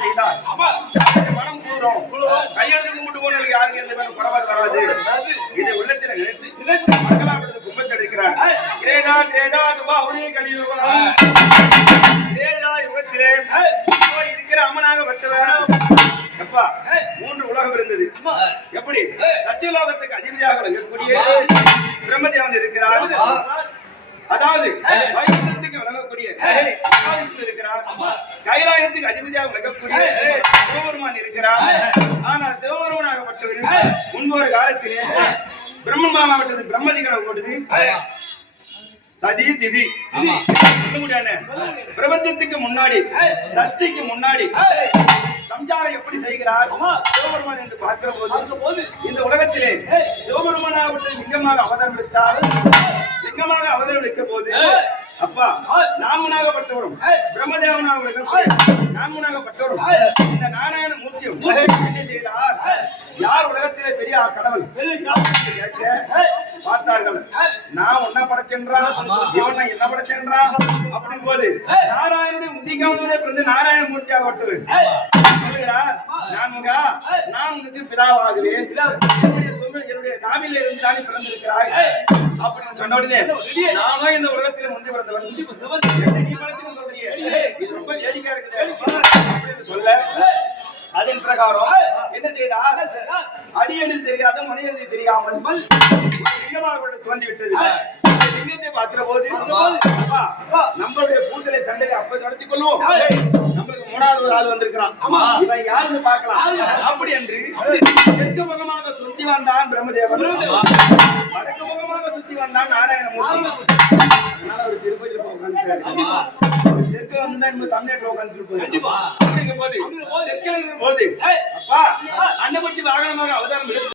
செய்தார். மனம் கூறும் கையெழுத்து கும்பிட்டு போனவர்களுக்கு யாருக்கு எந்த மேலும் குறைபாடு வராது. இதை உள்ளத்தில் நினைத்து மங்களாபுரத்து கும்பத்தில் இருக்கிறார். கிரேடா கிரேடா துபா உடைய கலியுகா கிரேடா யுகத்திலே இருக்கிற அம்மனாக வட்டவர். எப்பா 3 உலகம் இருந்தது. எப்படி சத்தியலோகத்துக்கு அதிபதியாக விளங்கக்கூடிய பிரம்மதேவன் இருக்கிறார். அதாவது வைகுண்டத்துக்கு விளங்கக்கூடிய இருக்கிறார். கைலாயத்துக்கு அதிபதியாக விளங்கக்கூடிய சிவபெருமான் இருக்கிறார். ஆனால் சிவபெருமானாகப்பட்டவர் முன்பொரு காலத்திலே பிரம்மன் மாவட்டத்தில் பிரம்மதிகளை போட்டது ததி திதி பிரபஞ்சத்துக்கு முன்னாடி சஷ்டிக்கு முன்னாடி சம்சாரம் எப்படி செய்கிறார் சிவபெருமான் என்று பார்க்கிற போது இந்த உலகத்திலே சிவபெருமானாகப்பட்ட லிங்கமாக அவதாரம் எடுத்தார். லிங்கமாக அவதாரம் எடுக்க போது அப்பா நாமனாகப்பட்டவரும் பிரம்மதேவனாக நாமனாகப்பட்டவரும் இந்த நாராயண மூர்த்தியும் என்ன செய்தார்? யார் உலகத்திலே பெரிய கடவுள் கேட்க பார்த்தார்கள். நான் உன்ன படைச்சென்றான், இவன் என்ன படைச்சென்றான் அப்படின் போது நாராயணனுடைய முத்திகாமலே பிறந்து நாராயண மூர்த்தி ஆகப்பட்டது சொல்லுகிறார். நான் உனக்கு பிதாவாகிறேன், என்னுடைய நாவில இருந்தானே பிறந்திருக்கிறாய் அப்படின்னு சொன்ன உடனே நானும் இந்த உலகத்திலே முந்தி பிறந்தவன் நீ படைச்சுன்னு சொல்றீங்க, இது ரொம்ப வேடிக்கையா இருக்குது அப்படின்னு சொல்ல அதன் பிரகாரம் என்ன செய்தார்? அடி எழுதி தெரியாத மணி எழுதி தெரியாமல் லிங்கமாக தோன்றிவிட்டது. லிங்கத்தை பார்க்கிற போது நம்மளுடைய கூட்டலை சண்டையை அப்ப நடத்தி கொள்வோம். நம்மளுக்கு 3வது ஒரு ஆள் வந்திருக்கிறான், இவன் யாருன்னு பார்க்கலாம் அப்படி என்று தெற்கு முகமாக சுத்தி வந்தான் பிரம்மதேவன், வடக்கு முகமாக சுத்தி வந்தான் நாராயணமூர்த்தி. அதனால ஒரு திருப்பதியில் தெற்கு வந்து தமிழ்நாட்டில் உட்கார்ந்து போது அப்பா அன்னபட்சி வாகனமாக அவதாரம்